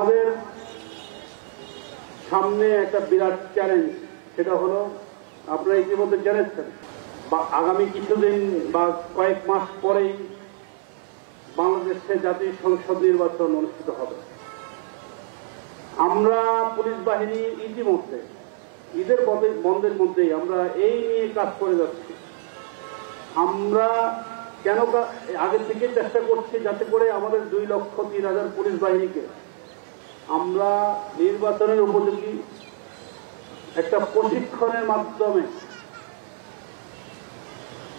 আমাদের সামনে একটা বিরাট চ্যালেঞ্জ, সেটা হলো আপনারা ইতিমধ্যে জেনেছেন আগামী কিছুদিন বা কয়েক মাস পরেই বাংলাদেশে জাতীয় সংসদ নির্বাচন অনুষ্ঠিত হবে। আমরা পুলিশ বাহিনী ইতিমধ্যে ঈদের বন্ধের মধ্যেই আমরা এই নিয়ে কাজ করে যাচ্ছি। আমরা কেন আগে থেকে চেষ্টা করছি যাতে করে আমাদের 2,03,000 পুলিশ বাহিনীকে আমরা নির্বাচনের উপযোগী একটা প্রশিক্ষণের মাধ্যমে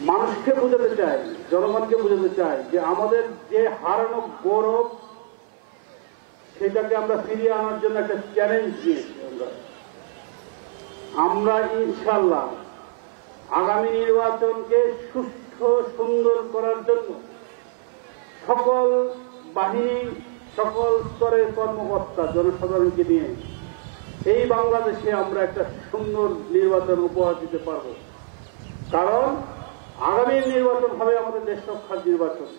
মানুষকে বোঝাতে চাই, জনগণকে বোঝাতে চাই যে আমাদের যে হারানো গৌরব সেটাকে আমরা ফিরিয়ে আনার জন্য একটা চ্যালেঞ্জ নিয়েছি। আমরা ইনশাআল্লাহ আগামী নির্বাচনকে সুষ্ঠু সুন্দর করার জন্য সকল বাহিনী, সকল স্তরের কর্মকর্তা, জনসাধারণকে নিয়ে এই বাংলাদেশে আমরা একটা সুন্দর নির্বাচন উপহার দিতে পারব। কারণ আগামী নির্বাচন হবে আমাদের দেশ রক্ষার নির্বাচন,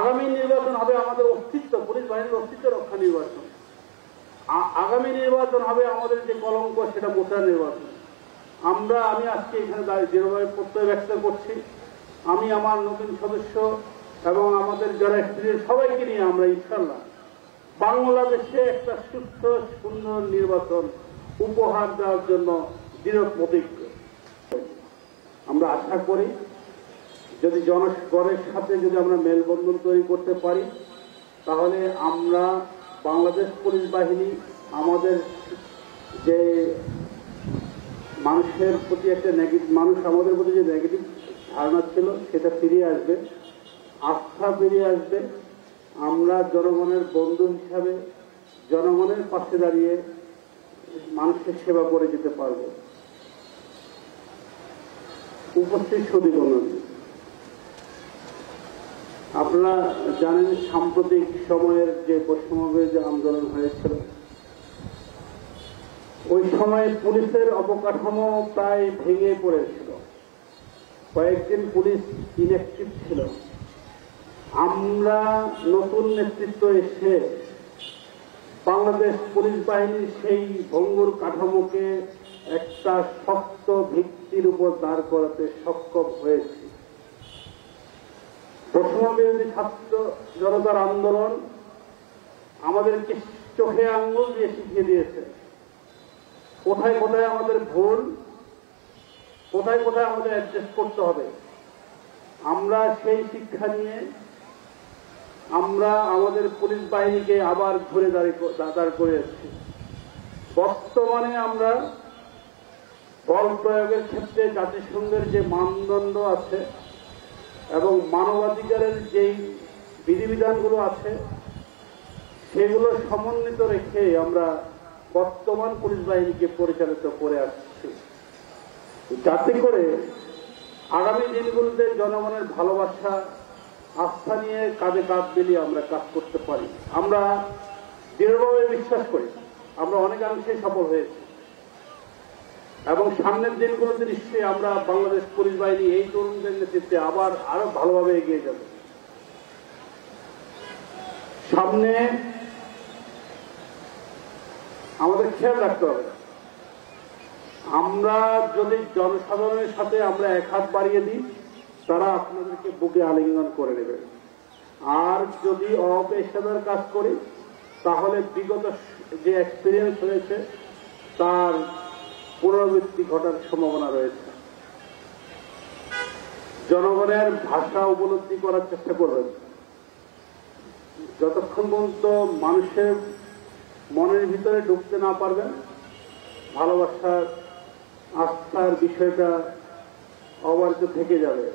আগামী নির্বাচন হবে আমাদের অস্তিত্ব, পুলিশ বাহিনীর অস্তিত্ব রক্ষা নির্বাচন, আগামী নির্বাচন হবে আমাদের যে কলঙ্ক সেটা মোছার নির্বাচন। আমি আজকে এখানে যেভাবে প্রত্যয় ব্যক্ত করছি, আমি আমার নতুন সদস্য এবং আমাদের যারা এক্সপিরিয়েন্স সবাইকে নিয়ে আমরা ইনশাআল্লাহ বাংলাদেশে একটা সুস্থ সুন্দর নির্বাচন উপহার দেওয়ার জন্য দৃঢ় প্রতিজ্ঞ। আমরা আশা করি যদি জনগণের সাথে যদি আমরা মেলবন্ধন তৈরি করতে পারি, তাহলে আমরা বাংলাদেশ পুলিশ বাহিনী আমাদের যে মানুষের প্রতি একটা মানুষ আমাদের প্রতি যে নেগেটিভ ধারণা ছিল সেটা ফিরিয়ে আসবে, আস্থা ফিরিয়ে আসবে। আমরা জনগণের বন্ধু হিসাবে জনগণের পাশে দাঁড়িয়ে মানুষের সেবা করে যেতে পারব। উপস্থিত সুধীবৃন্দ, আপনারা জানেন সাম্প্রতিক সময়ের যে বৈষম্যবিরোধী আন্দোলন হয়েছিল, ওই সময় পুলিশের অবকাঠামো প্রায় ভেঙে পড়েছিল, কয়েকদিন পুলিশ ইনঅ্যাক্টিভ ছিল। আমরা নতুন নেতৃত্ব এসে বাংলাদেশ পুলিশ বাহিনীর সেই ভঙ্গুর কাঠামোকে একটা শক্ত ভিত্তির উপর দাঁড় করাতে সক্ষম হয়েছি। বৈষম্যবিরোধী ছাত্র জনতার আন্দোলন আমাদেরকে চোখে আঙ্গুল দিয়ে শিখিয়ে দিয়েছে কোথায় কোথায় আমাদের ভুল, কোথায় কোথায় আমাদের অ্যাডজাস্ট করতে হবে। আমরা সেই শিক্ষা নিয়ে আমরা আমাদের পুলিশ বাহিনীকে আবার ঘুরে দাঁড় করে এসেছি। বর্তমানে আমরা বল প্রয়োগের ক্ষেত্রে জাতিসংঘের যে মানদণ্ড আছে এবং মানবাধিকারের যেই বিধিবিধানগুলো আছে সেগুলো সমন্বিত রেখে আমরা বর্তমান পুলিশ বাহিনীকে পরিচালিত করে আসছি, যাতে করে আগামী দিনগুলোতে জনগণের ভালোবাসা, আস্থা নিয়ে কাঁধে কাঁধ মিলিয়ে আমরা কাজ করতে পারি। আমরা দৃঢ়ভাবে বিশ্বাস করি আমরা অনেকাংশে সফল হয়েছি এবং সামনের দিনগুলোতে নিশ্চয়ই আমরা বাংলাদেশ পুলিশ বাহিনী এই তরুণদের নেতৃত্বে আবার আরো ভালোভাবে এগিয়ে যাবে। সামনে আমাদের খেয়াল রাখতে হবে, আমরা যদি জনসাধারণের সাথে আমরা এক হাত বাড়িয়ে দিই, তারা আপনাদেরকে বুকে আলিঙ্গন করে নেবে। আর যদি অপেশাদার কাজ করি, তাহলে বিগত যে এক্সপিরিয়েন্স হয়েছে তার পুনরাবৃত্তি ঘটার সম্ভাবনা রয়েছে। জনগণের ভাষা উপলব্ধি করার চেষ্টা করবেন। যতক্ষণ পর্যন্ত মানুষের মনের ভিতরে ঢুকতে না পারবেন, ভালোবাসার, আস্থার বিষয়টা অবারিত থেকে যাবে।